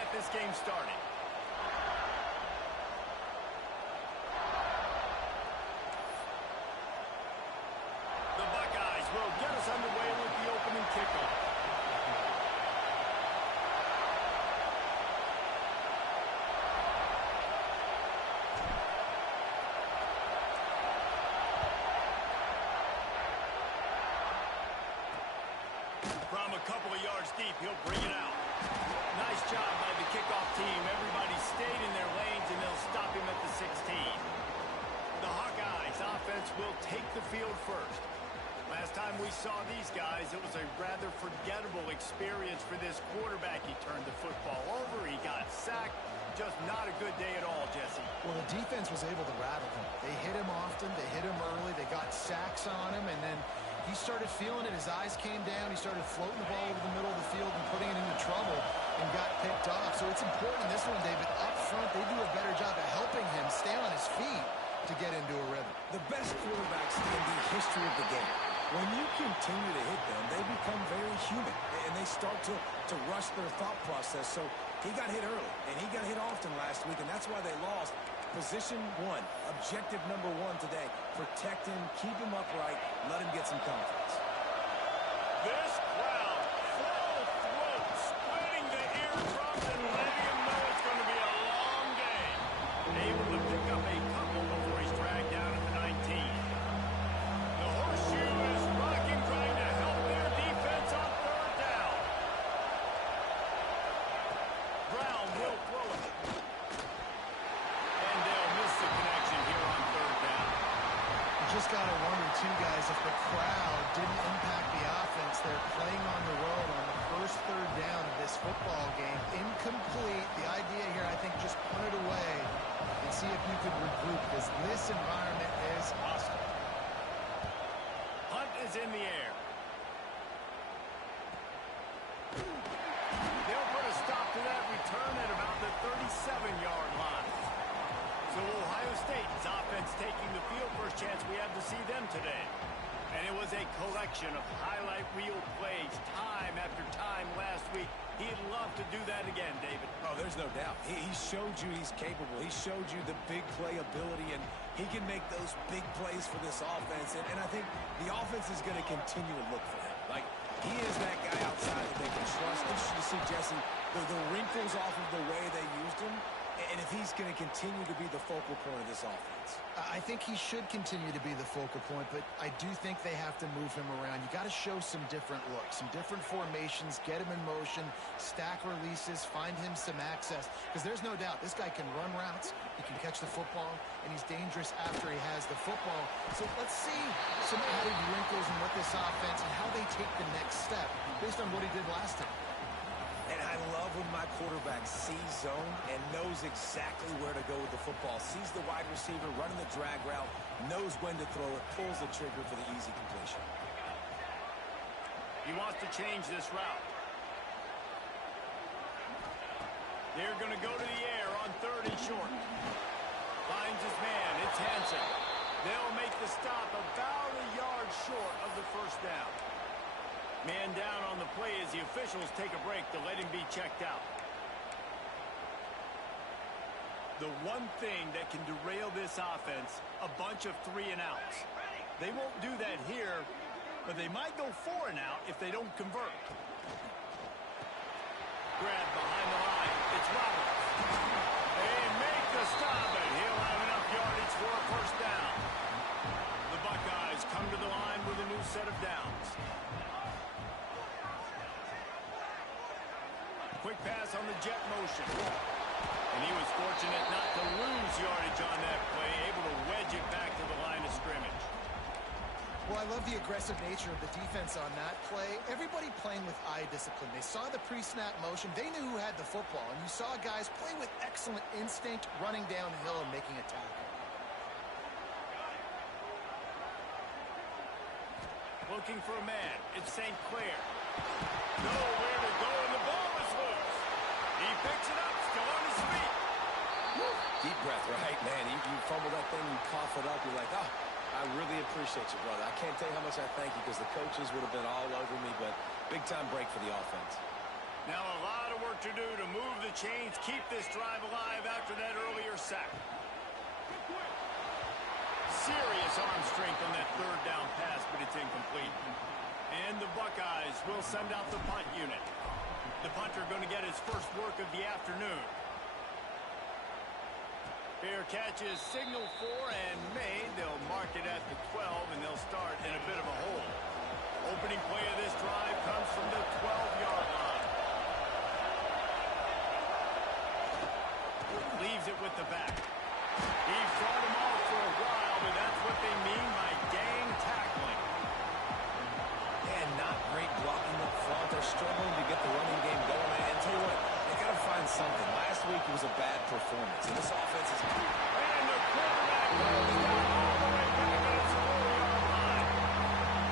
get this game started. The Buckeyes will get us underway with the opening kickoff. From a couple of yards deep, he'll bring it out. Nice job by the kickoff team. Everybody stayed in their lanes, and they'll stop him at the 16. The Hawkeyes offense will take the field first. Last time we saw these guys, it was a rather forgettable experience for this quarterback. He turned the football over. He got sacked. Just not a good day at all, Jesse. Well, the defense was able to rattle him. They hit him often. They hit him early. They got sacks on him, and then he started feeling it. His eyes came down. He started floating the ball over the middle of the field and putting it into trouble and got picked off. So it's important in this one, David. Up front, they do a better job of helping him stay on his feet to get into a rhythm. The best quarterbacks in the history of the game, when you continue to hit them, they become very human, and they start to rush their thought process. So he got hit early, and he got hit often last week, and that's why they lost. Position one, objective number one today. Protect him, keep him upright, let him get some confidence. This crowd, full throat, splitting the eardrums and letting him know it's going to be a long game. Able to pick up a couple before he's dragged down at the 19. The horseshoe is rocking, trying to help their defense on third down. Brown will throw it. And they'll miss the connection here on third down. You just got to wonder, too, guys, if the crowd didn't impact the offense. They're playing on the road on the first third down of this football game. Incomplete. The idea here, I think, just punt it away and see if you could regroup, because this environment is hostile. Hunt is in the air. They'll put a stop to that return at about the 37-yard line. So Ohio State's offense taking the field. First chance we have to see them today. And it was a collection of highlight reel plays time after time last week. He'd love to do that again, David. Oh, there's no doubt. He showed you he's capable. He showed you the big play ability, and he can make those big plays for this offense. And I think the offense is going to continue to look for him. Like, he is that guy outside that they can trust. Interesting to see, Jesse, the wrinkles off of the way they used him, and if he's going to continue to be the focal point of this offense. I think he should continue to be the focal point, but I do think they have to move him around. You got to show some different looks, some different formations, get him in motion, stack releases, find him some access, because there's no doubt this guy can run routes, he can catch the football, and he's dangerous after he has the football. So let's see some added wrinkles in what this offense and how they take the next step based on what he did last time. And I love when my quarterback sees zone and knows exactly where to go with the football. Sees the wide receiver running the drag route, knows when to throw it, pulls the trigger for the easy completion. He wants to change this route. They're going to go to the air on third and short. Finds his man. It's Hansen. They'll make the stop about a yard short of the first down. Man down on the play as the officials take a break to let him be checked out. The one thing that can derail this offense, a bunch of 3 and outs. They won't do that here, but they might go 4 and out if they don't convert. Grab behind the line. It's Roberts. They make the stop, and he'll have enough yardage for a first down. The Buckeyes come to the line with a new set of downs. Quick pass on the jet motion. And he was fortunate not to lose yardage on that play, able to wedge it back to the line of scrimmage. Well, I love the aggressive nature of the defense on that play. Everybody playing with eye discipline. They saw the pre-snap motion. They knew who had the football. And you saw guys play with excellent instinct, running downhill and making a tackle. Looking for a man. It's St. Clair. Nowhere to go, and the ball is loose. He picks it up, still on his feet. Woo. Deep breath, right? Man, you fumble that thing, you cough it up, you're like, oh, I really appreciate you, brother. I can't tell you how much I thank you, because the coaches would have been all over me, but big-time break for the offense. Now a lot of work to do to move the the chains, keep this drive alive after that earlier sack. Serious arm strength on that third down pass, but it's incomplete. And the Buckeyes will send out the punt unit. The punter going to get his first work of the afternoon. Fair catch is signaled for and made. They'll mark it at the 12, and they'll start in a bit of a hole. Opening play of this drive comes from the 12-yard line. Leaves it with the back. He fought him off for a while, but that's what they mean by gang tackling. And not great blocking up front. They're struggling to get the running game going. And tell you what, they got to find something. Last week it was a bad performance, and this offense is... And the quarterback goes down all the way back at his 4-yard line.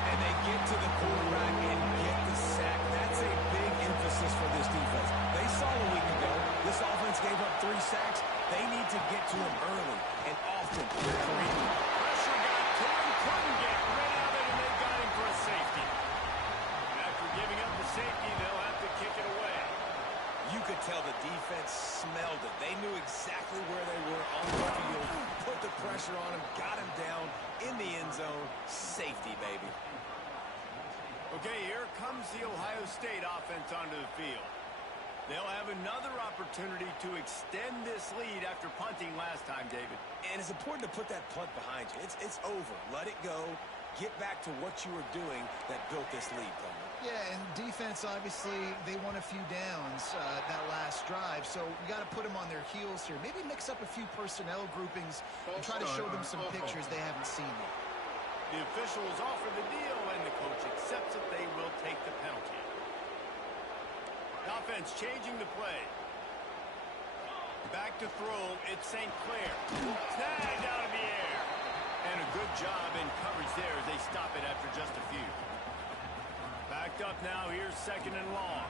And they get to the quarterback and get the sack. That's a big emphasis for this defense. They saw a week ago, this offense gave up 3 sacks. They need to get to him early and often. Pressure got to him, couldn't get rid of it, and they got him for a safety. After giving up the safety, they'll have to kick it away. You could tell the defense smelled it. They knew exactly where they were on the field, put the pressure on him, got him down in the end zone. Safety, baby. Okay, here comes the Ohio State offense onto the field. They'll have another opportunity to extend this lead after punting last time, David. And it's important to put that punt behind you. It's over. Let it go. Get back to what you were doing that built this lead, Plummer. Yeah, and defense, obviously, they won a few downs that last drive, so we got to put them on their heels here. Maybe mix up a few personnel groupings and try to show them some pictures they haven't seen yet. The officials offer the deal, and the coach accepts that they will take the penalty. Offense changing the play. Back to throw, it's St. Clair. Snagged out of the air. And a good job in coverage there as they stop it after just a few. Backed up now, here's 2nd and long.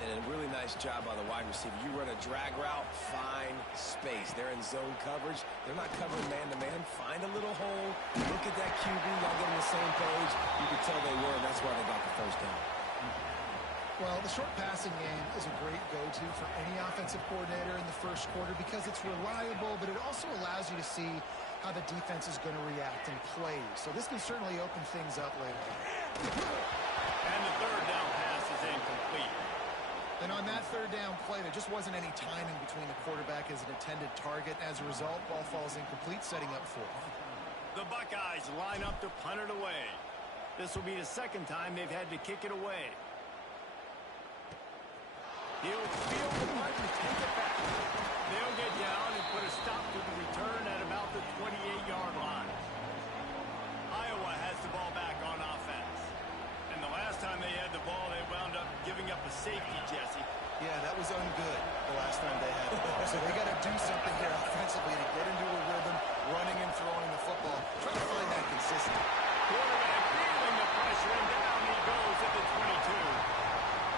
And a really nice job by the wide receiver. You run a drag route, find space. They're in zone coverage. They're not covering man-to-man. Find a little hole. Look at that QB. Y'all get on the same page. You can tell they were, and that's why they got the first down. Well, the short passing game is a great go-to for any offensive coordinator in the first quarter because it's reliable, but it also allows you to see how the defense is going to react and play. So this can certainly open things up later. And the 3rd down pass is incomplete. And on that 3rd down play, there just wasn't any timing between the quarterback as an intended target. As a result, ball falls incomplete, setting up 4th. The Buckeyes line up to punt it away. This will be the 2nd time they've had to kick it away. He'll field the punt and take it back. They'll get down and put a stop to the return at about the 28-yard line. Iowa has the ball back on offense. And the last time they had the ball, they wound up giving up a safety, Jesse. Yeah, that was ungood the last time they had the ball. So they got to do something here offensively to get into a rhythm, running and throwing the football. Try to find that consistency. Quarterback feeling the pressure, and down he goes at the 22.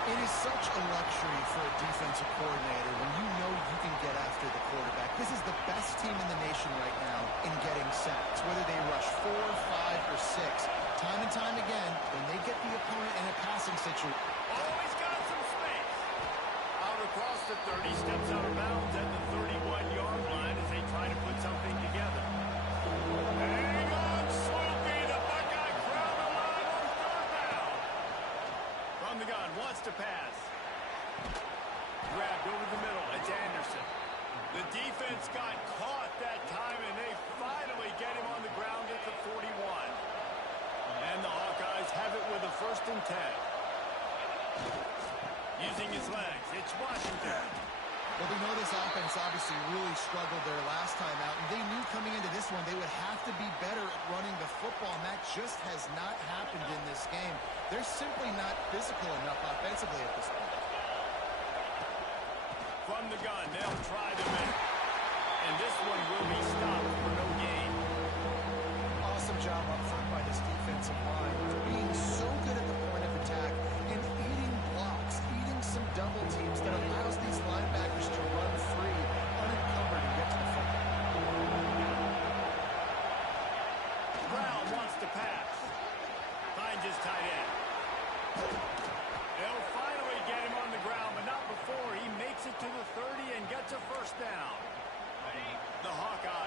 It is such a luxury for a defensive coordinator when you know you can get after the quarterback. This is the best team in the nation right now in getting sacks, whether they rush 4, 5, or 6. Time and time again, when they get the opponent in a passing situation. Oh, he's got some space. Out across the 30, steps out of bounds at the 31-yard line as they try to put something together. Hang on, Sloopy. The Buckeye crowd alive on 3rd down. From the gun, wants to pass. Grabbed over the middle. It's Anderson. The defense got caught that time, and they finally get him on the ground at the 41. And the Hawkeyes have it with a 1st and 10. Using his legs, it's Washington. Well, we know this offense obviously really struggled their last time out, and they knew coming into this one they would have to be better at running the football, and that just has not happened in this game. They're simply not physical enough offensively at this point. From the gun, they'll try the minute. And this one will be stopped for no gain. Awesome job up front by this defensive line. Being so good at the point of attack and eating blocks, eating some double teams that allows these linebackers to run free, unencumbered, and get to the football. Brown wants to pass. Finds his tight end. They'll finally get him on the ground, but not before he makes it to the 30.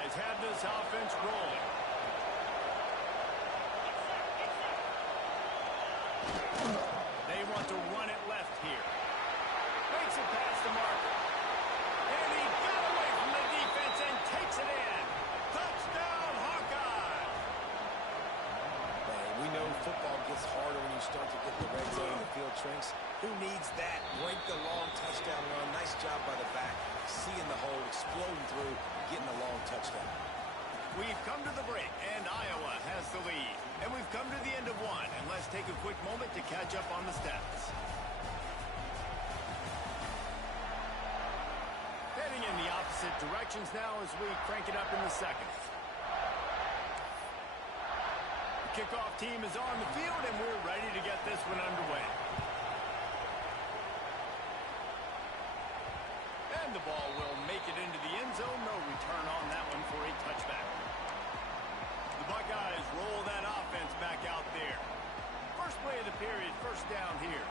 Buckeyes have this offense rolling. They want to run it left here. Makes it past the marker. And he got away from the defense and takes it in. Touchdown, Hawkeye! Man, we know football gets harder when you start to get the red zone and the field shrinks. Who needs that? Break the long touchdown run. Nice job by the back. Seeing the hole, exploding through, getting the long touchdown. We've come to the break, and Iowa has the lead. And we've come to the end of one, and let's take a quick moment to catch up on the stats. Heading in the opposite directions now as we crank it up in the second. The kickoff team is on the field, and we're ready to get this one underway. And the ball will make it into the end zone. No return on that one for a touchback. The Buckeyes roll that offense back out there. First play of the period, first down here.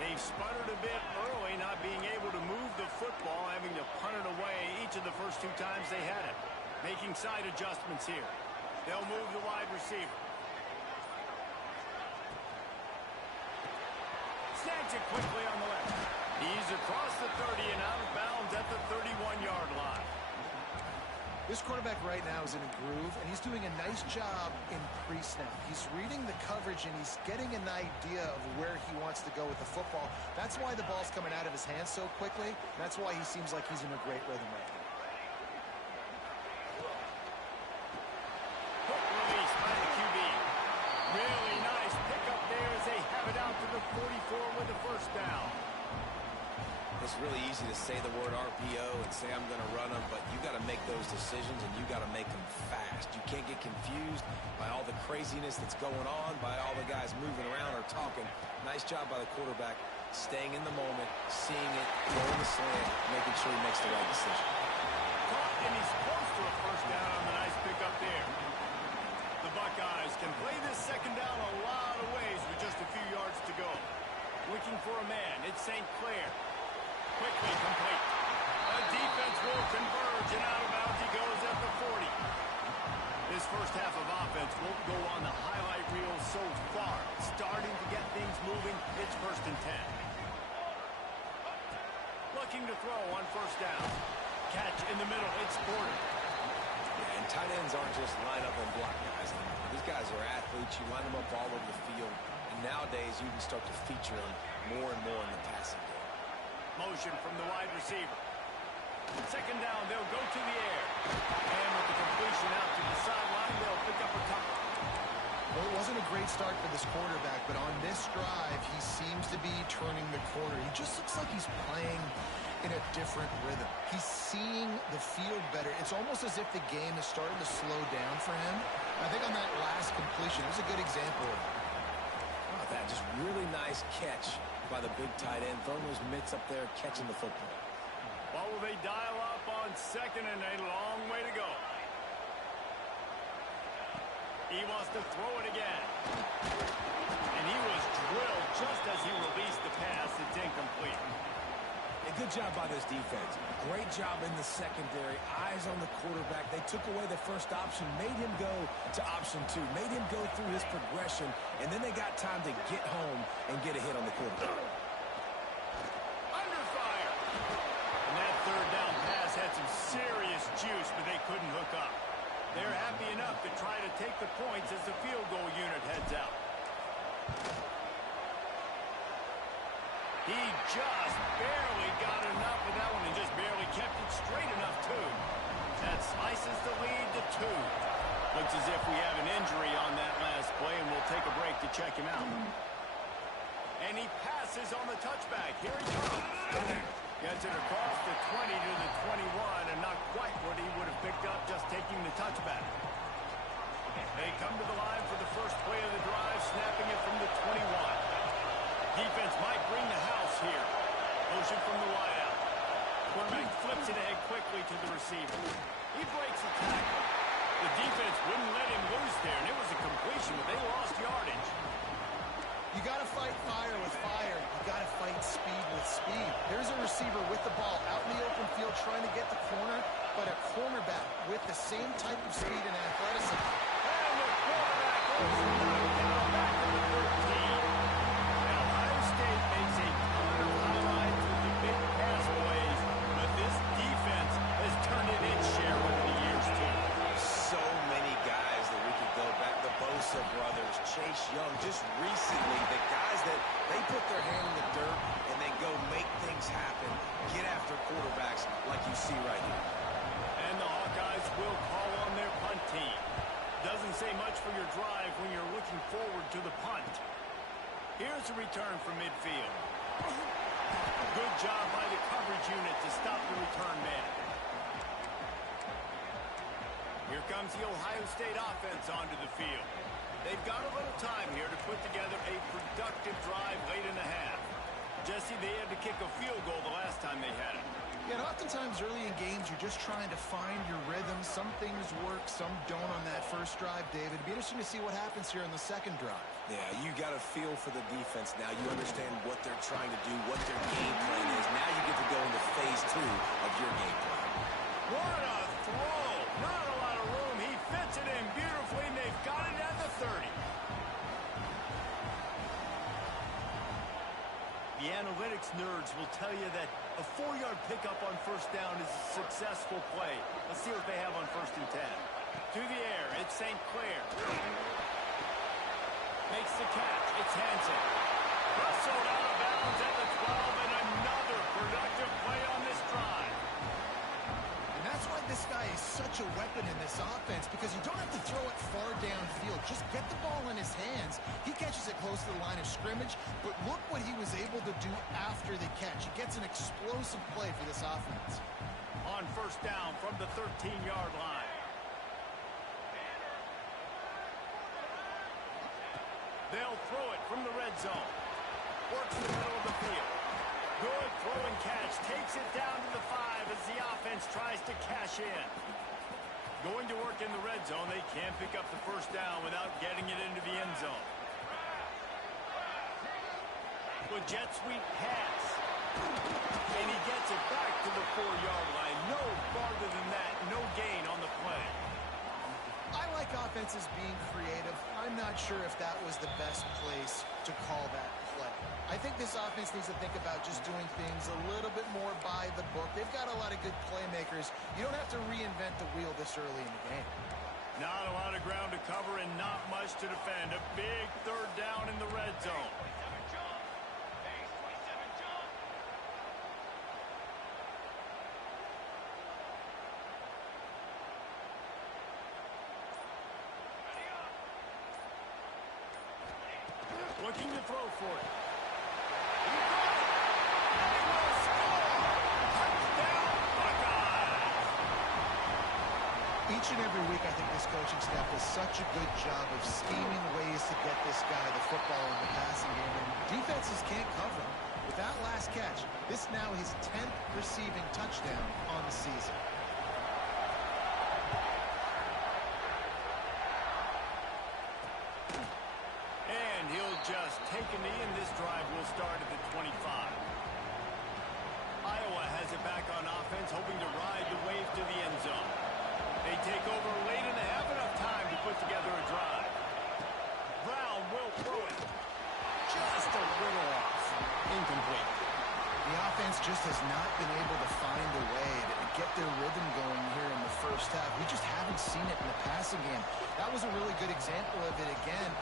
They've sputtered a bit early, not being able to move the football, having to punt it away each of the first two times they had it. Making side adjustments here. They'll move the wide receiver. Snags it quickly on the left. He's across the 30 and out of bounds at the 31-yard line. This quarterback right now is in a groove, and he's doing a nice job in pre-snap. He's reading the coverage, and he's getting an idea of where he wants to go with the football. That's why the ball's coming out of his hands so quickly. That's why he seems like he's in a great rhythm right now. Quick release by the QB. Really nice pickup there as they have it out to the 44 with the first down. It's really easy to say the word RPO and say I'm going to run them, but you got to make those decisions, and you got to make them fast. You can't get confused by all the craziness that's going on, by all the guys moving around or talking. Nice job by the quarterback, staying in the moment, seeing it, going the slant, making sure he makes the right decision. Caught, and he's close to a first down on the nice pickup there. The Buckeyes can play this second down a lot of ways with just a few yards to go. Looking for a man, it's St. Clair. Quickly complete. A defense will converge, and out of bounds he goes at the 40. This first half of offense won't go on the highlight reel so far. Starting to get things moving. It's 1st and 10. Looking to throw on first down. Catch in the middle. It's Porter. Yeah, and tight ends aren't just line up and block guys anymore. These guys are athletes. You line them up all over the field. And nowadays, you can start to feature them more and more in the passing game. Motion from the wide receiver. Second down, they'll go to the air. And with the completion out to the sideline, they'll pick up a couple. Well, it wasn't a great start for this quarterback, but on this drive, he seems to be turning the corner. He just looks like he's playing in a different rhythm. He's seeing the field better. It's almost as if the game is starting to slow down for him. I think on that last completion, it was a good example of it. Oh, that just really nice catch by the big tight end, throwing those mitts up there, catching the football. Well, will they dial up on second and a long way to go? He wants to throw it again. And he was drilled just as he released the pass. It's incomplete. A good job by this defense. Great job in the secondary. Eyes on the quarterback. They took away the first option, made him go to option 2, made him go through his progression, and then they got time to get home and get a hit on the quarterback. Under fire. And that third down pass had some serious juice, but they couldn't hook up. They're happy enough to try to take the points as the field goal unit heads out. He just barely got enough of that one and just barely kept it straight enough, too. That slices the lead to 2. Looks as if we have an injury on that last play, and we'll take a break to check him out. And he passes on the touchback. Here he comes. Gets it across the 20 to the 21, and not quite what he would have picked up just taking the touchback. They come to the line for the first play of the drive, snapping it from the 21. Defense might bring the house here. Motion from the wideout. Quarterback flips it ahead quickly to the receiver. He breaks the tackle. The defense wouldn't let him loose there, and it was a completion, but they lost yardage. You got to fight fire with fire. You got to fight speed with speed. There's a receiver with the ball out in the open field trying to get the corner, but a cornerback with the same type of speed and athleticism. And the quarterback was knocked down back to the 13. Now, Ohio State makes a ton of highlights with the big pass plays, but this defense has turned in its share over the years, too. So many guys that we could go back. The Bosa brothers, Chase Young, just recently, the guys that they put their hand in the dirt and they go make things happen, get after quarterbacks like you see right here. And the Hawkeyes will call on their punt team. Doesn't say much for your drive when you're looking forward to the punt. Here's a return from midfield. Good job by the coverage unit to stop the return man. Here comes the Ohio State offense onto the field. They've got a little time here to put together a productive drive late in the half. Jesse, they had to kick a field goal the last time they had it. Yeah, and oftentimes early in games, you're just trying to find your rhythm. Some things work, some don't on that first drive, David. It'd be interesting to see what happens here in the second drive. Yeah, you got a feel for the defense now. You understand what they're trying to do, what their game plan is. Now you get to go into phase 2 of your game plan. What a throw! Not a lot of room. He fits it in beautifully, and they've got it at the 30. The analytics nerds will tell you that a 4-yard pickup on first down is a successful play. Let's see what they have on 1st and 10. To the air, it's St. Clair. Makes the catch. It's Hansen. Rustled out of bounds at the 12, and another productive play on this drive. And that's why this guy is such a weapon in this offense, because you don't have to throw it far downfield. Just get the ball in his hands. He catches it close to the line of scrimmage, but look what he was able to do after the catch. He gets an explosive play for this offense. On first down from the 13-yard line. They'll throw it from the red zone. Works in the middle of the field. Good throw and catch. Takes it down to the 5 as the offense tries to cash in. Going to work in the red zone. They can't pick up the first down without getting it into the end zone. With jet sweep pass. And he gets it back to the 4-yard line. No farther than that. No gain on the play. I like offenses being creative. I'm not sure if that was the best place to call that play. I think this offense needs to think about just doing things a little bit more by the book. They've got a lot of good playmakers. You don't have to reinvent the wheel this early in the game. Not a lot of ground to cover and not much to defend. A big third down in the red zone. Looking to throw for it. He got it. They will score. Touchdown, Buckeyes. Each and every week, I think this coaching staff does such a good job of scheming ways to get this guy the football in the passing game, and defenses can't cover him. With that last catch, this now his 10th receiving touchdown on the season. Just take a knee, and this drive will start at the 25. Iowa has it back on offense, hoping to ride the wave to the end zone. They take over late in the half, enough time to put together a drive. Brown will throw it. Just a little off. Incomplete. The offense just has not been able to find a way to get their rhythm going here in the first half. We just haven't seen it in the passing game. That was a really good example of it again.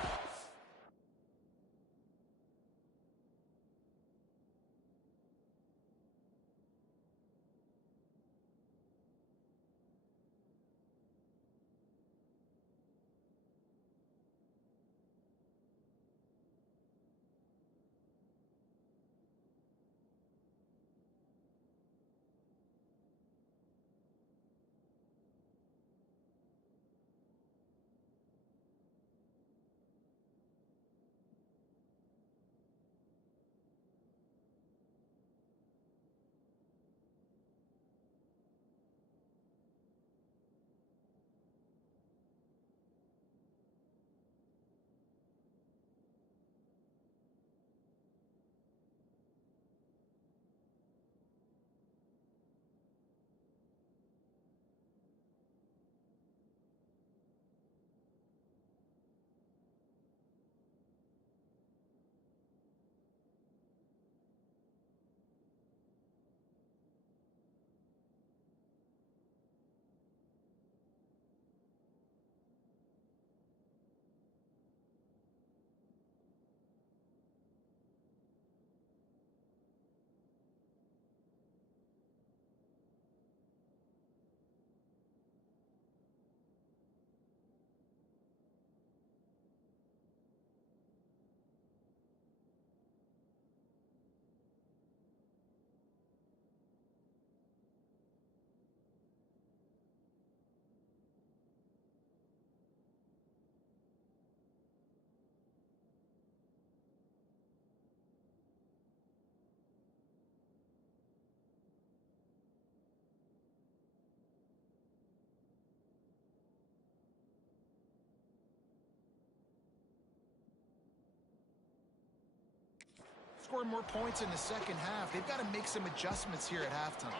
score more points in the second half. They've got to make some adjustments here at halftime.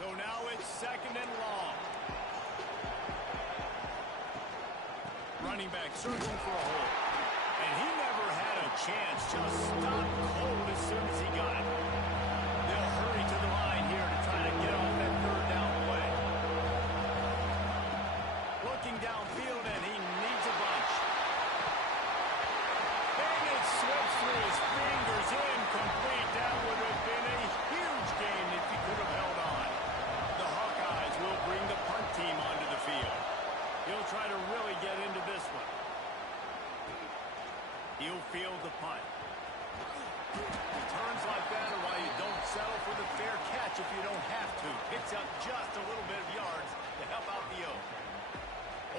So now it's 2nd and long. Running back searching for a hole. And he never had a chance. Just stopped cold as soon as he got it. They'll hurry to the line here to try to get off that 3rd down play. Looking downfield, and he needs a bunch. And it slips through his fingers. Incomplete. That would have been a huge game if he could have held on. The Hawkeyes will bring the punt team onto the field. He'll try to really get into this one. He'll field the punt. Turns like that are why you don't settle for the fair catch if you don't have to. Picks up just a little bit of yards to help out the Oak.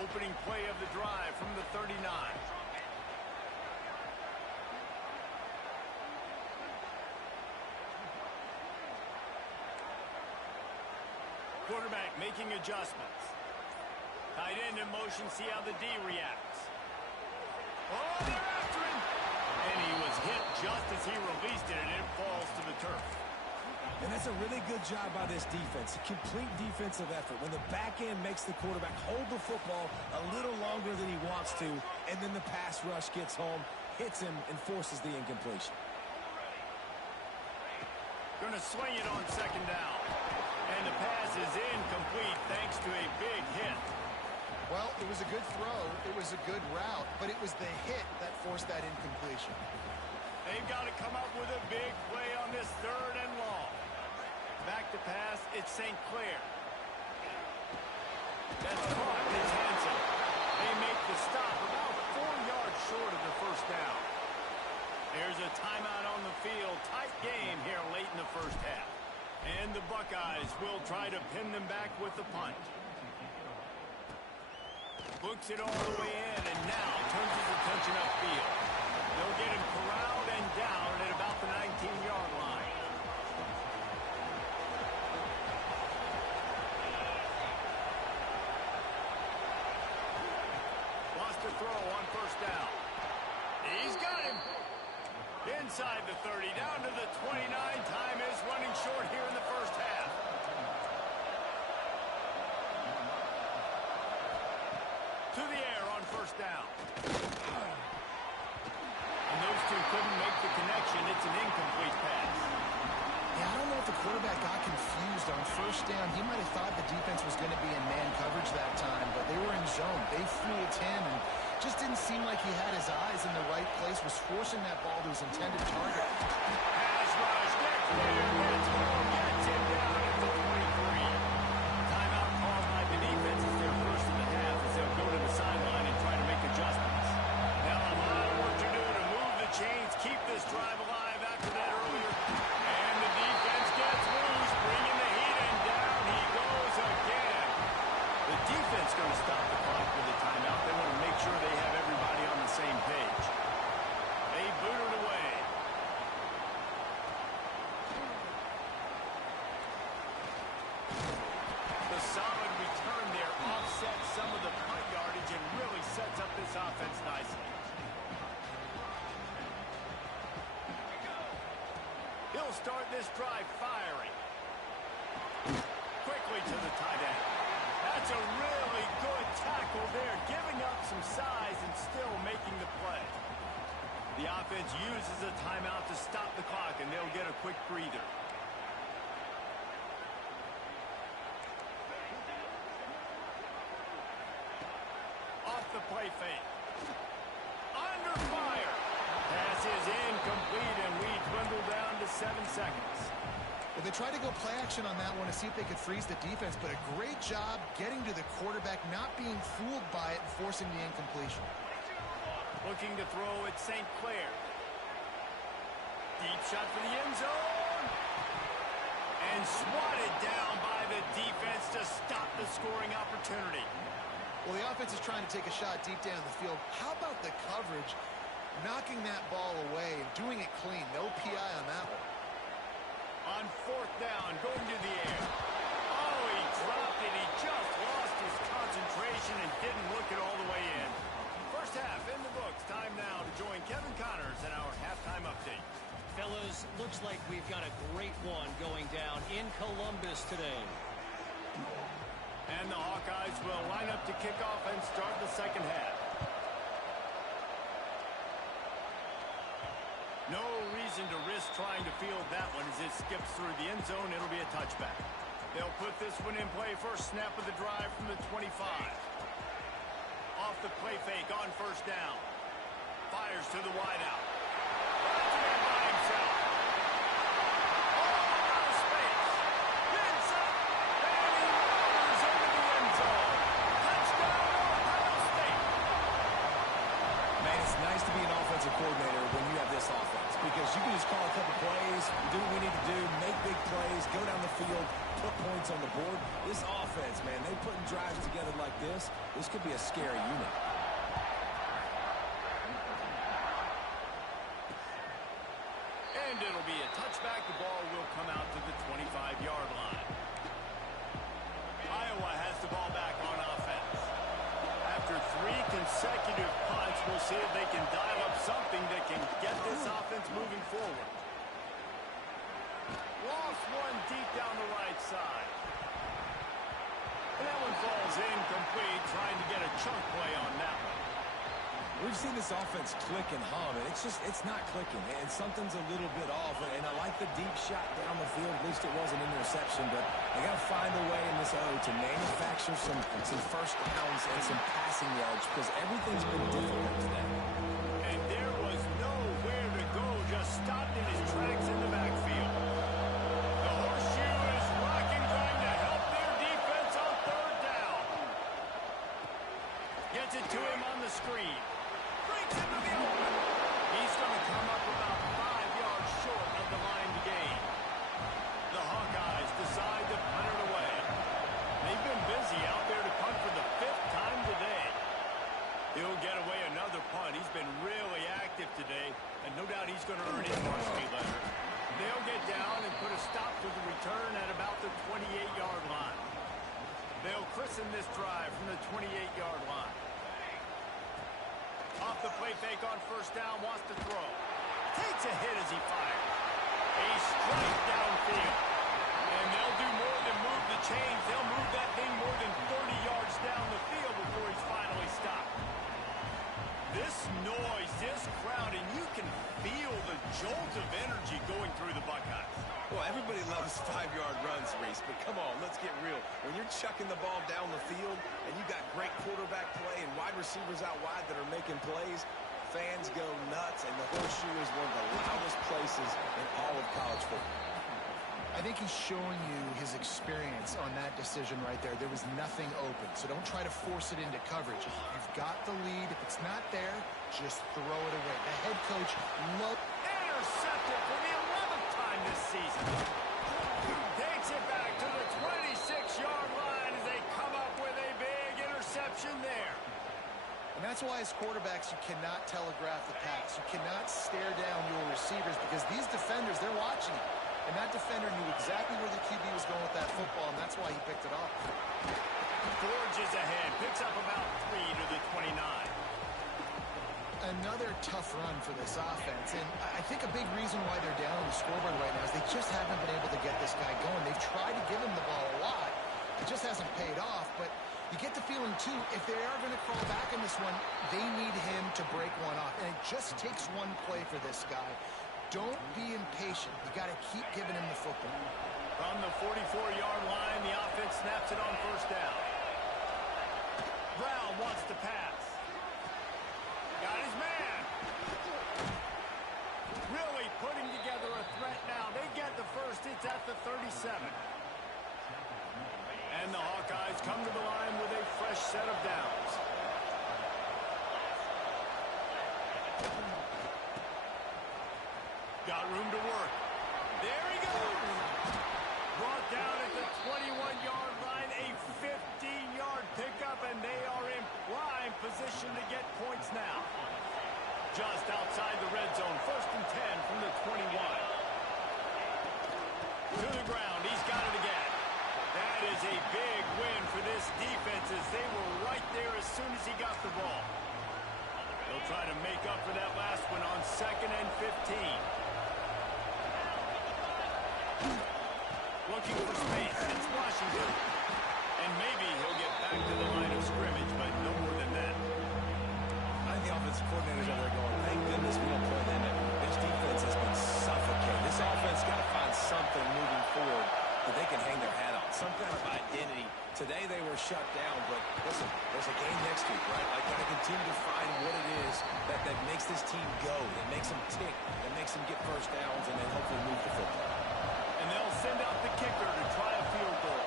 Opening play of the drive from the 39. Quarterback making adjustments. Tight end in motion, see how the D reacts. Oh, they're after him! And he was hit just as he released it, and it falls to the turf. And that's a really good job by this defense. A complete defensive effort. When the back end makes the quarterback hold the football a little longer than he wants to, and then the pass rush gets home, hits him, and forces the incompletion. Gonna swing it on 2nd down. And the pass is incomplete thanks to a big hit. Well, it was a good throw. It was a good route, but it was the hit that forced that incompletion. They've got to come up with a big play on this 3rd and long. Back to pass, it's St. Clair. That's caught, and it's Hansen. They make the stop about 4 yards short of the 1st down. There's a timeout on the field. Tight game here late in the 1st half. And the Buckeyes will try to pin them back with the punt. Books it all the way in, and now turns his attention upfield. They'll get him corralled and down at about the 19-yard line. Lost the throw on 1st down. He's got him. Inside the 30, down to the 29. Time is running short here in the 1st half. To the air on 1st down. And those two couldn't make the connection. It's an incomplete pass. Yeah, I don't know if the quarterback got confused on 1st down. He might have thought the defense was going to be in man coverage that time, but they were in zone. They fooled him and just didn't seem like he had his eyes in the right place, was forcing that ball to his intended target. Pass rush, gets there, gets home, gets him down at the 23. Timeout called by the defense is their 1st of the half as they'll go to the sideline and try to make adjustments. Now a lot of work to do to move the chains, keep this drive alive after that earlier. And the defense gets loose, bringing the heat, and down he goes again. The defense going to stop the clock with the timeout. They want to make sure they have everybody on the same page. They boot it away. The solid return there offsets some of the punt yardage and really sets up this offense nicely. He'll start this drive firing. Quickly to the tight end. That's a really good tackle there, giving up some size and still making the play. The offense uses a timeout to stop the clock, and they'll get a quick breather. Off the play fake. Under fire. Pass is incomplete, and we dwindle down to 7 seconds. Well, they tried to go play action on that one to see if they could freeze the defense, but a great job getting to the quarterback, not being fooled by it, and forcing the incompletion. Looking to throw at St. Clair. Deep shot for the end zone. And swatted down by the defense to stop the scoring opportunity. Well, the offense is trying to take a shot deep down the field. How about the coverage? Knocking that ball away and doing it clean. No PI on that one. On 4th down, going to the air. Oh, he dropped it. He just lost his concentration and didn't look it all the way in. 1st half in the books. Time now to join Kevin Connors in our halftime update. fellas, looks like we've got a great one going down in Columbus today. And the Hawkeyes will line up to kick off and start the second half. No reason to risk trying to field that one as it skips through the end zone. It'll be a touchback. They'll put this one in play. First snap of the drive from the 25. Off the play fake on first down. Fires to the wideout. Runs it in by himself. All out of space. Pins up. And he rollers into the end zone. Touchdown, Ohio State. Man, it's nice to be an offensive coordinator when you have this offense because you can just call a couple plays, do what we need to do, make big plays, go down the field, put points on the board. This offense, man, they putting drives together like this could be a scary unit. And it'll be a touchback. The ball will come out to the 25-yard line. Iowa has the ball back on offense. After 3 consecutive punts, we'll see if they can dial up something that can get this offense moving forward. Lost one deep down the right side. And that one falls incomplete, trying to get a chunk play on that one. We've seen this offense click and hum, and it's not clicking, and something's a little bit off. And I like the deep shot down the field. At least it wasn't an interception, but they got to find a way in this O to manufacture some first downs and some passing yards because everything's been difficult today. And there was nowhere to go, just stopped in his tracks in the backfield. The horseshoe is rocking, trying to help their defense on third down. Gets it to him on the screen. Breaks into the open. He's going to come up about 5 yards short of the line to gain. The Hawkeyes decide to punt it away. They've been busy out there to punt for the 5th time today. He'll get away another punt. He's been really active today, and no doubt he's going to earn his varsity letter. They'll get down and put a stop to the return at about the 28-yard line. They'll christen this drive from the 28-yard line. Off the play fake on first down, wants to throw. Takes a hit as he fires. A strike downfield. And they'll do more than move the chains. They'll move that thing more than 30 yards down the field before he's finally stopped. This noise, this crowd, and you can feel the jolt of energy going through the Buckeyes. Well, everybody loves 5-yard runs, Reese, but come on, let's get real. When you're chucking the ball down the field and you got great quarterback play and wide receivers out wide that are making plays, fans go nuts, and the horseshoe is one of the loudest places in all of college football. I think he's showing you his experience on that decision right there. There was nothing open, so don't try to force it into coverage. You've got the lead. If it's not there, just throw it away. The head coach loves... Intercepted for the 11th time this season. Takes it back to the 26-yard line as they come up with a big interception there. And that's why as quarterbacks, you cannot telegraph the pass. You cannot stare down your receivers because these defenders, they're watching you. And that defender knew exactly where the QB was going with that football, and that's why he picked it off. Forges ahead, picks up about 3 to the 29. Another tough run for this offense, and I think a big reason why they're down on the scoreboard right now is they just haven't been able to get this guy going. They've tried to give him the ball a lot. It just hasn't paid off, but you get the feeling, too, if they are going to crawl back in this one, they need him to break one off, and it just takes one play for this guy. Don't be impatient. You got to keep giving him the football. From the 44-yard line, the offense snaps it on first down. Brown wants to pass. Got his man. Really putting together a threat now. They get the first. It's at the 37. And the Hawkeyes come to the line with a fresh set of downs. Got room to work. There he goes. Brought down at the 21-yard line, a 15-yard pickup, and they are in prime position to get points now. Just outside the red zone, 1st and 10 from the 21. To the ground, he's got it again. That is a big win for this defense as they were right there as soon as he got the ball. They'll try to make up for that last one on 2nd and 15. looking for space. It's Washington. And maybe he'll get back to the line of scrimmage, but no more than that. I think the offensive coordinators over there going, thank goodness we don't play them. This defense has been suffocated. This offense got to find something moving forward that they can hang their hat on, some kind of identity. Today they were shut down, but listen, there's a game next week, right? I got to continue to find what it is that makes this team go, that makes them tick, that makes them get first downs, and then hopefully move the football. And they'll send out the kicker to try a field goal.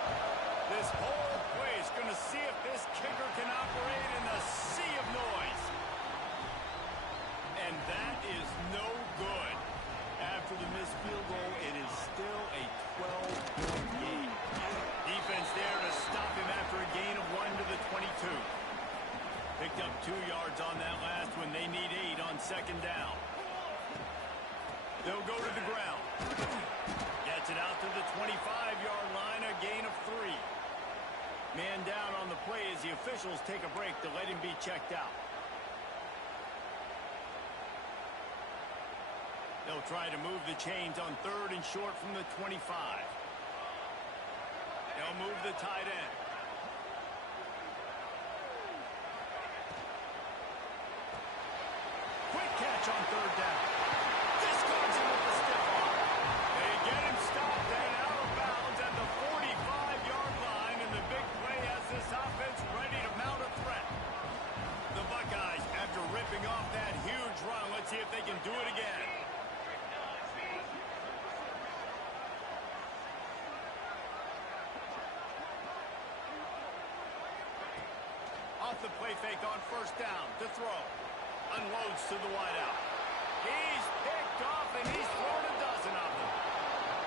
This whole place going to see if this kicker can operate in the sea of noise. And that is no good. After the missed field goal, it is still a 12-point game. Defense there to stop him after a gain of 1 to the 22. Picked up 2 yards on that last one. They need 8 on second down. They'll go to the ground. Gets it out to the 25-yard line, a gain of 3. Man down on the play as the officials take a break to let him be checked out. They'll try to move the chains on 3rd and short from the 25. They'll move the tight end. Quick catch on 3rd down. Discards him with the stiff arm. They get him stopped and out of bounds at the 45-yard line, and the big play has this offense ready to mount a threat. The Buckeyes, after ripping off that huge run, let's see if they can do it again. Off the play fake on 1st down to throw. Unloads to the wideout. He's picked off, and he's thrown a dozen of them.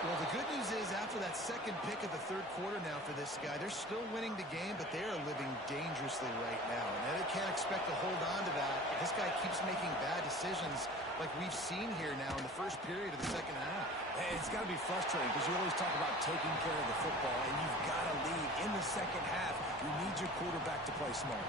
Well, the good news is after that second pick of the 3rd quarter now for this guy, they're still winning the game, but they are living dangerously right now. And they can't expect to hold on to that. This guy keeps making bad decisions like we've seen here now in the first period of the second half. And it's got to be frustrating because you always talk about taking care of the football, and you've got to lead in the second half. You need your quarterback to play smart.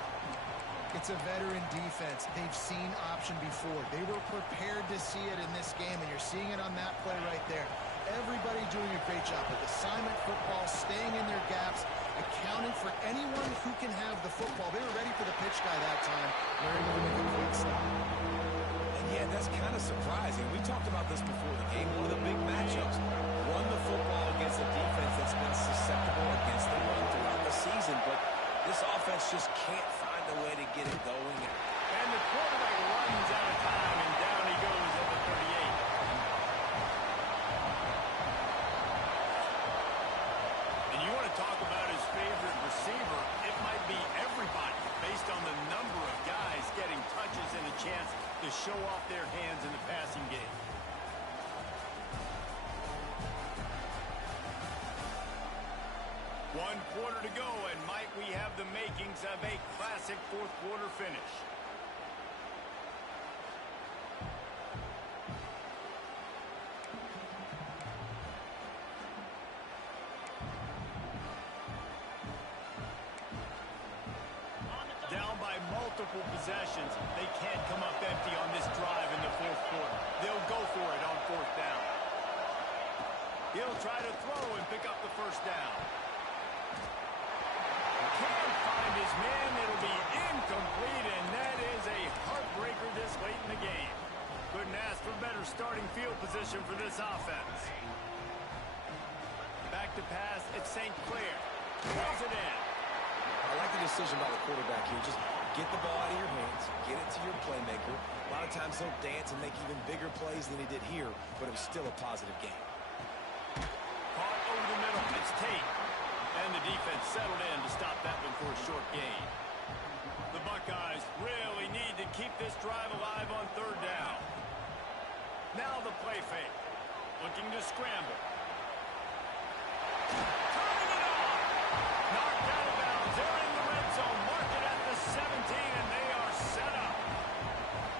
It's a veteran defense. They've seen option before. They were prepared to see it in this game, and you're seeing it on that play right there. Everybody doing a great job with assignment football, staying in their gaps, accounting for anyone who can have the football. They were ready for the pitch guy that time. They're able to make a quick stop. And yeah, that's kind of surprising. We talked about this before the game. One of the big matchups. Run the football against a defense that's been susceptible against the run throughout the season, but this offense just can't find a way to get it going. And the quarterback runs out of time, and down he goes at the 38. And you want to talk about his favorite receiver, it might be everybody based on the number of guys getting touches and a chance to show off their hands in the passing game. One quarter to go, and Mike, we have the makings of a classic 4th quarter finish. Down by multiple possessions, they can't come up empty on this drive in the 4th quarter. They'll go for it on 4th down. He'll try to throw and pick up the 1st down. Can't find his man. It'll be incomplete, and that is a heartbreaker this late in the game. Couldn't ask for better starting field position for this offense. Back to pass at St. Clair. Throws it in. I like the decision by the quarterback here. Just get the ball out of your hands, get it to your playmaker. A lot of times he'll dance and make even bigger plays than he did here, but it was still a positive game. Caught over the middle. It's Tate. And the defense settled in to stop that one for a short gain. The Buckeyes really need to keep this drive alive on 3rd down. Now the play fake. Looking to scramble. Turning it on. Knocked out of bounds. They're in the red zone. Mark it at the 17, and they are set up.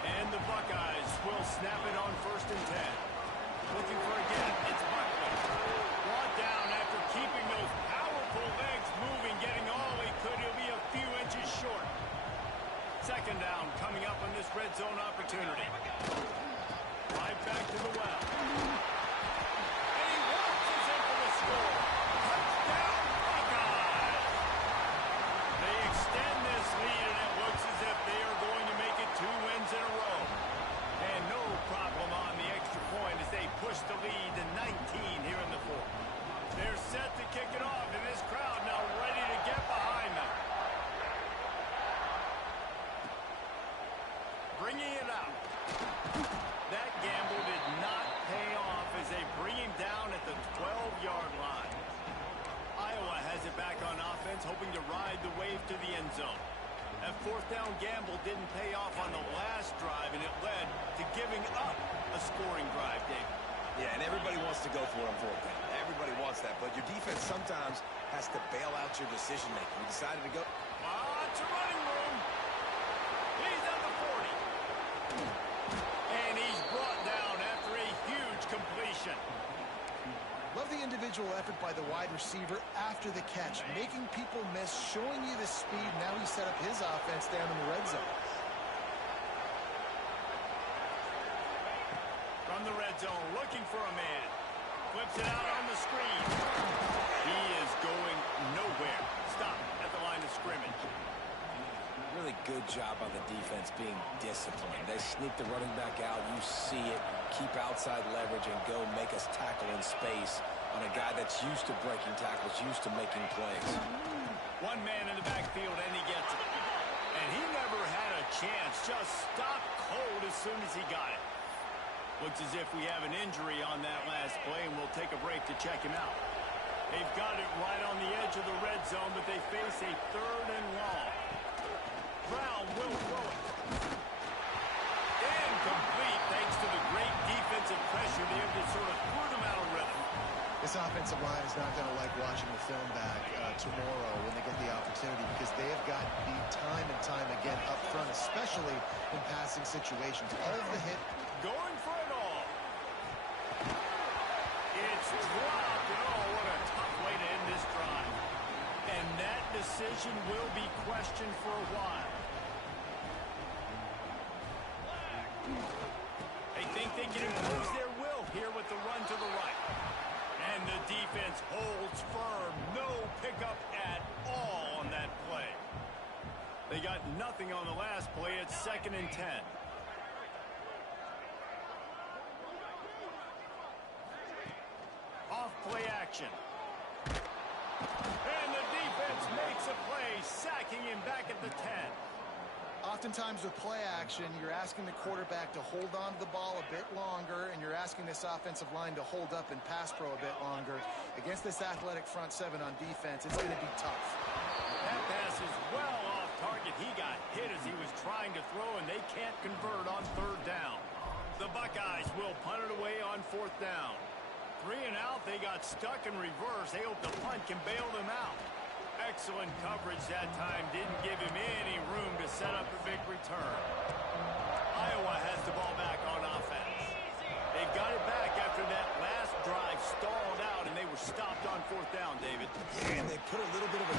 And the Buckeyes will snap it on 1st and 10. Looking for again. It's Buckley. Brought down after keeping those powerful legs moving, getting all he could. He'll be a few inches short. 2nd down coming up on this red zone opportunity. Right back to the well. And he to the end zone. That fourth down gamble didn't pay off on the last drive, and it led to giving up a scoring drive, Dave. Yeah, and everybody wants to go for it on fourth down. Everybody wants that, but your defense sometimes has to bail out your decision-making. We decided to go. Lots of running room. He's at the 40. And he's brought down after a huge completion. Love the individual effort by the wide receiver after the catch, making people miss, showing you the speed. Now he set up his offense down in the red zone. From the red zone, looking for a man. Flips it out on the screen. He is going nowhere. Stop at the line of scrimmage. Really good job on the defense being disciplined. They sneak the running back out. You see it. Keep outside leverage and go make us tackle in space on a guy that's used to breaking tackles, used to making plays. One man in the backfield, and he gets it. And he never had a chance. Just stopped cold as soon as he got it. Looks as if we have an injury on that last play, and we'll take a break to check him out. They've got it right on the edge of the red zone, but they face a 3rd and long. Brown will throw it. Incomplete, thanks to the great defensive pressure there that sort of threw them out of rhythm. This offensive line is not going to like watching the film back tomorrow when they get the opportunity, because they have got beat time and time again up front, especially in passing situations. All of the hit. Going for it all. It's dropped. Oh, what a tough way to end this drive. And that decision will be questioned for a while. They think they can impose their will here with the run to the right. And the defense holds firm. No pickup at all on that play. They got nothing on the last play. It's 2nd and 10. Off play action. And the defense makes a play, sacking him back at the 10. Oftentimes with play action, you're asking the quarterback to hold on to the ball a bit longer, and you're asking this offensive line to hold up and pass pro a bit longer. Against this athletic front 7 on defense, it's going to be tough. That pass is well off target. He got hit as he was trying to throw, and they can't convert on 3rd down. The Buckeyes will punt it away on 4th down. 3 and out, they got stuck in reverse. They hope the punt can bail them out. Excellent coverage that time. Didn't give him any room to set up a big return. Iowa has the ball back on offense. They got it back after that last drive stalled out, and they were stopped on 4th down, David. Yeah, and they put a little bit of a...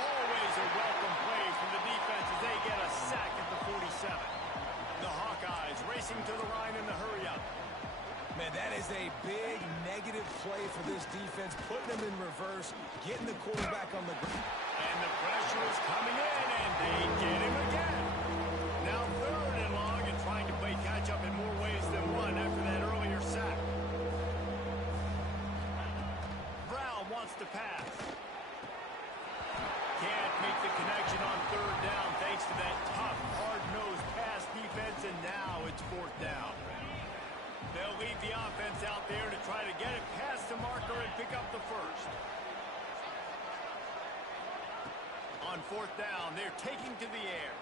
Always a welcome play from the defense as they get a sack at the 47. The Hawkeyes racing to the line in the hurry-up. Man, that is a big negative play for this defense, putting them in reverse, getting the quarterback on the ground. And the pressure is coming in, and they get him again. Now 3rd and long, and trying to play catch-up in more ways than one after that earlier sack. Brown wants to pass. Can't make the connection on 3rd down thanks to that tough, hard-nosed pass defense, and now it's 4th down. They'll leave the offense out there to try to get it past the marker and pick up the 1st. On 4th down, they're taking to the air.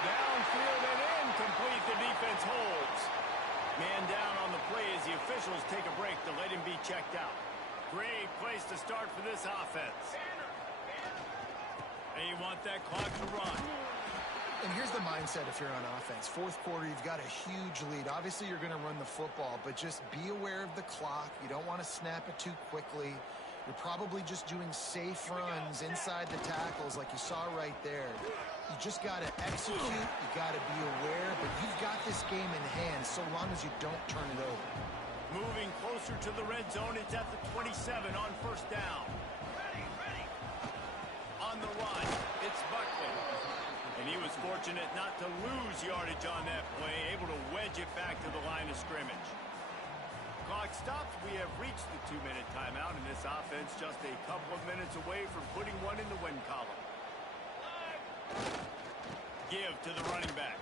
Downfield and incomplete. The defense holds. Man down on the play as the officials take a break to let him be checked out. Great place to start for this offense. They want that clock to run. And here's the mindset if you're on offense. 4th quarter, you've got a huge lead. Obviously, you're going to run the football, but just be aware of the clock. You don't want to snap it too quickly. You're probably just doing safe runs inside the tackles like you saw right there. You just got to execute. You got to be aware, but you've got this game in hand so long as you don't turn it over. Moving closer to the red zone, it's at the 27 on 1st down. On the run, it's Buckley. And he was fortunate not to lose yardage on that play, able to wedge it back to the line of scrimmage. Clock stops. We have reached the 2-minute timeout, and this offense just a couple of minutes away from putting one in the win column. Give to the running back.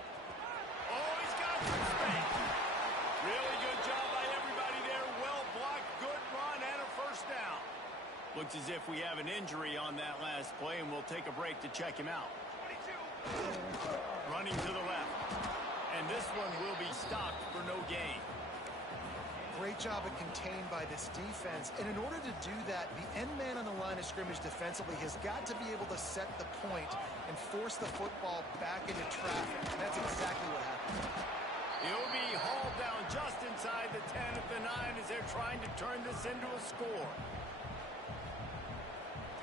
Oh, he's got some space. Really good job by everybody there. Well blocked, good run, and a 1st down. Looks as if we have an injury on that last play, and we'll take a break to check him out. Running to the left. And this one will be stopped for no gain. Great job of contained by this defense. And in order to do that, the end man on the line of scrimmage defensively has got to be able to set the point and force the football back into traffic. And that's exactly what happened. He'll be hauled down just inside the 10 at the 9 as they're trying to turn this into a score.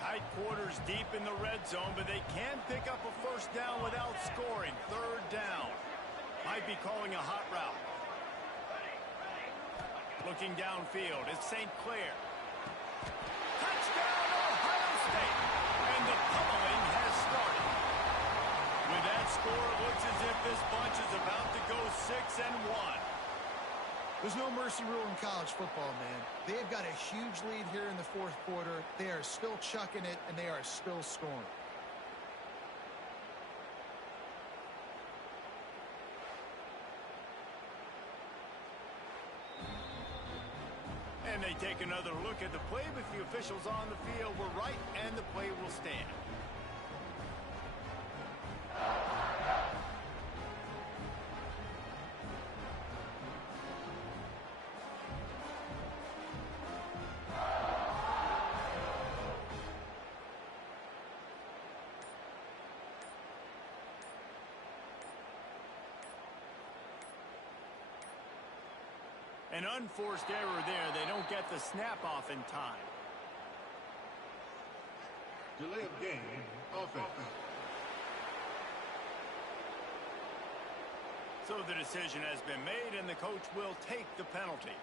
Tight quarters deep in the red zone, but they can pick up a first down without scoring. Third down. Might be calling a hot route. Looking downfield, it's St. Clair. Touchdown, Ohio State! And the pummeling has started. With that score, it looks as if this bunch is about to go 6-1. There's no mercy rule in college football, man. They've got a huge lead here in the fourth quarter. They are still chucking it, and they are still scoring. And they take another look at the play, but the officials on the field were right, and the play will stand. An unforced error there. They don't get the snap off in time. Delay of game, offense. So the decision has been made, and the coach will take the penalty.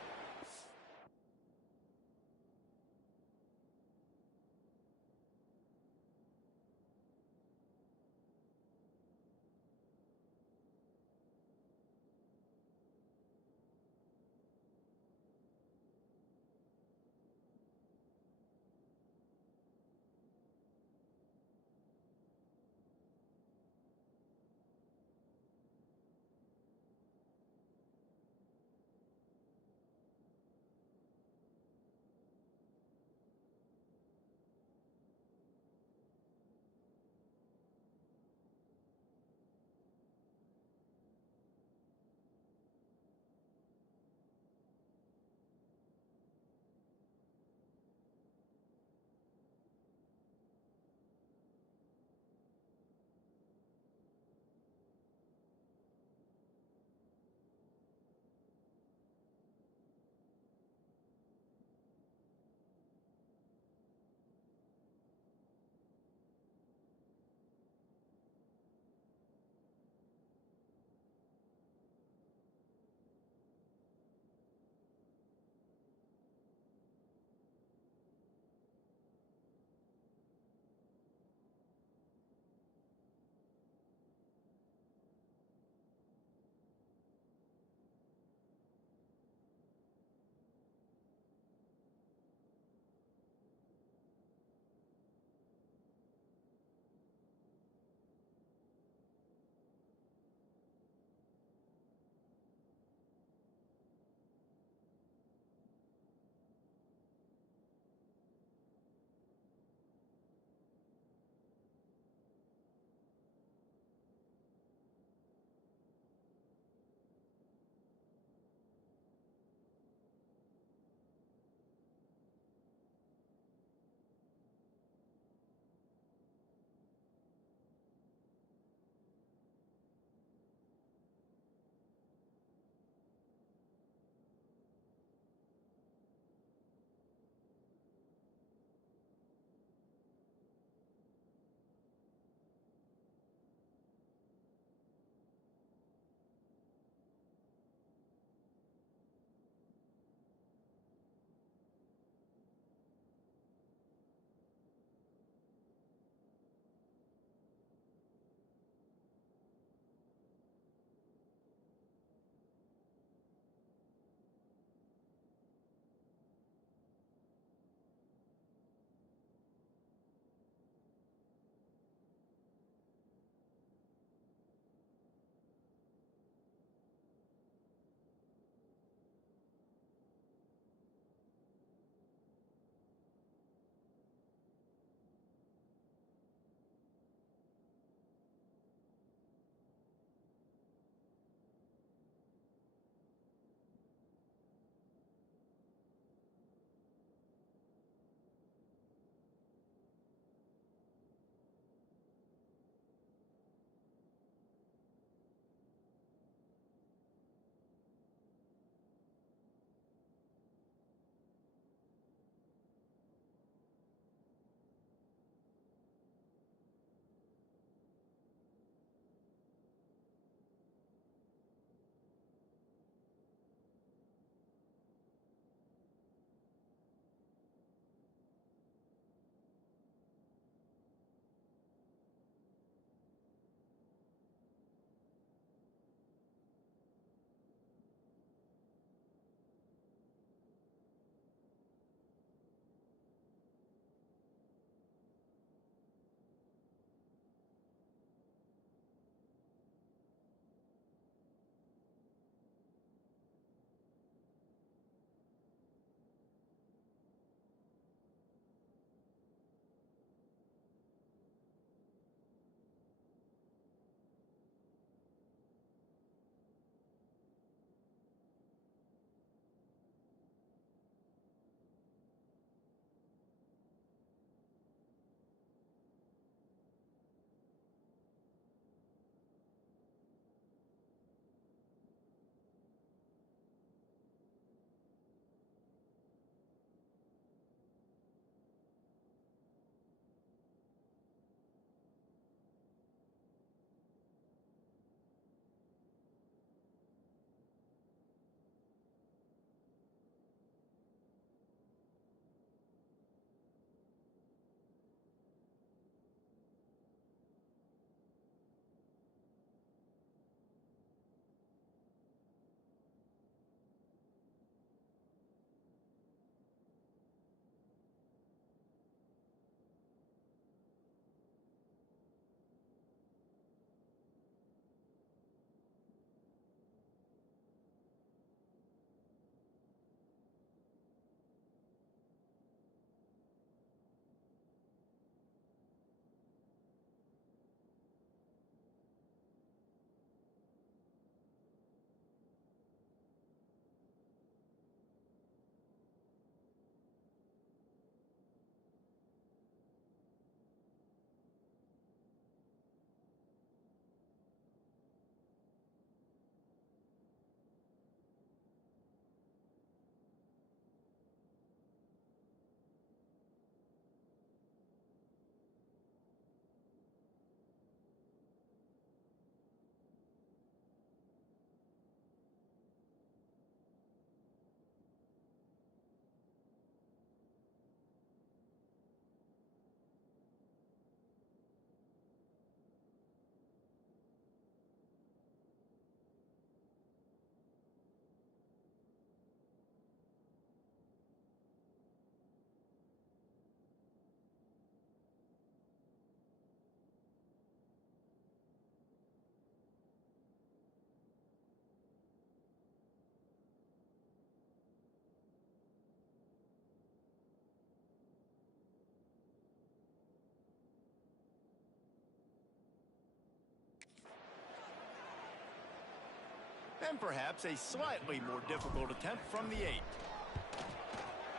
And perhaps a slightly more difficult attempt from the 8.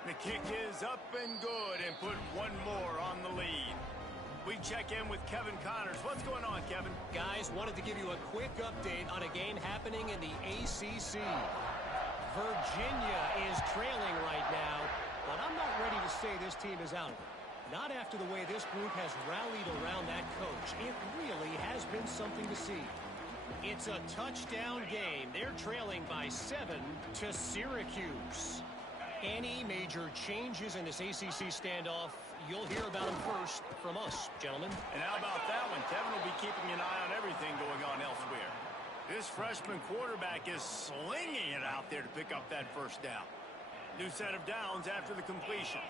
The kick is up and good and put one more on the lead. We check in with Kevin Connors. What's going on, Kevin? Guys, wanted to give you a quick update on a game happening in the ACC. Virginia is trailing right now, but I'm not ready to say this team is out of it. Not after the way this group has rallied around that coach. It really has been something to see. It's a touchdown game. They're trailing by 7 to Syracuse. Any major changes in this ACC standoff, you'll hear about them first from us, gentlemen. And how about that one? Kevin will be keeping an eye on everything going on elsewhere. This freshman quarterback is slinging it out there to pick up that first down. New set of downs after the completion.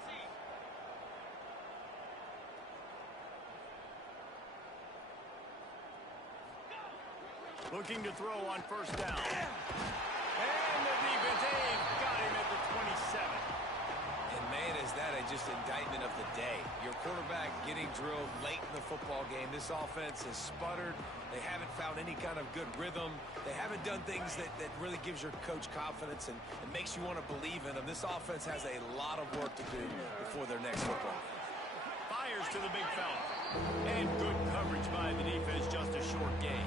Looking to throw on first down. And the defense got him at the 27. And man, is that just indictment of the day. Your quarterback getting drilled late in the football game. This offense has sputtered. They haven't found any kind of good rhythm. They haven't done things that really gives your coach confidence and makes you want to believe in them. This offense has a lot of work to do before their next football. Fires to the big fella. And good coverage by the defense, just a short gain.